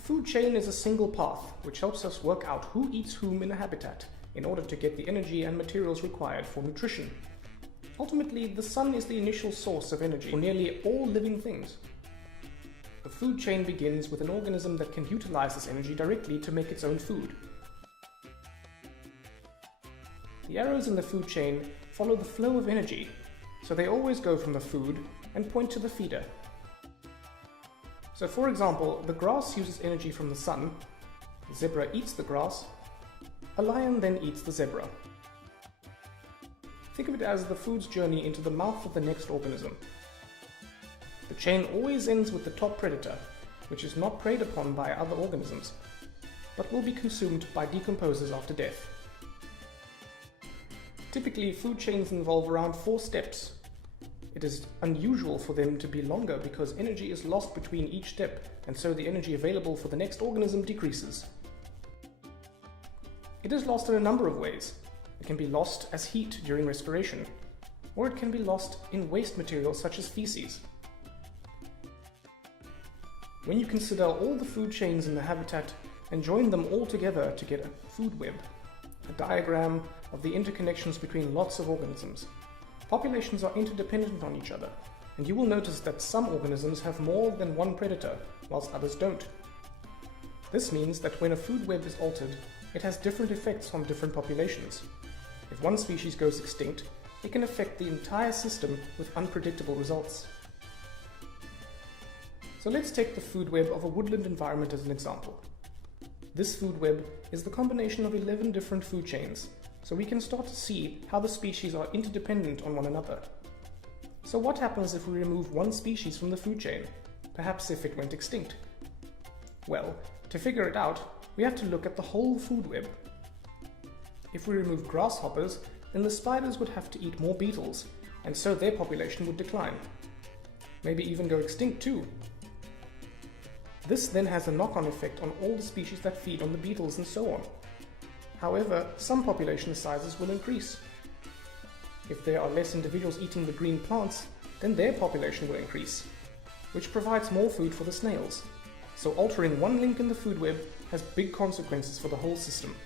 food chain is a single path which helps us work out who eats whom in a habitat in order to get the energy and materials required for nutrition. Ultimately, the sun is the initial source of energy for nearly all living things. The food chain begins with an organism that can utilize this energy directly to make its own food. The arrows in the food chain follow the flow of energy, so they always go from the food and point to the feeder. So for example, the grass uses energy from the sun, the zebra eats the grass, a lion then eats the zebra. Think of it as the food's journey into the mouth of the next organism. The chain always ends with the top predator, which is not preyed upon by other organisms, but will be consumed by decomposers after death. Typically, food chains involve around 4 steps. It is unusual for them to be longer because energy is lost between each step, and so the energy available for the next organism decreases. It is lost in a number of ways. It can be lost as heat during respiration, or it can be lost in waste materials such as feces. When you consider all the food chains in the habitat and join them all together to get a food web, a diagram of the interconnections between lots of organisms, populations are interdependent on each other, and you will notice that some organisms have more than one predator, whilst others don't. This means that when a food web is altered, it has different effects on different populations. If one species goes extinct, it can affect the entire system with unpredictable results. So let's take the food web of a woodland environment as an example. This food web is the combination of 11 different food chains, so we can start to see how the species are interdependent on one another. So what happens if we remove one species from the food chain, perhaps if it went extinct? Well, to figure it out, we have to look at the whole food web. If we remove grasshoppers, then the spiders would have to eat more beetles, and so their population would decline. Maybe even go extinct too. This then has a knock-on effect on all the species that feed on the beetles and so on. However, some population sizes will increase. If there are less individuals eating the green plants, then their population will increase, which provides more food for the snails. So altering one link in the food web has big consequences for the whole system.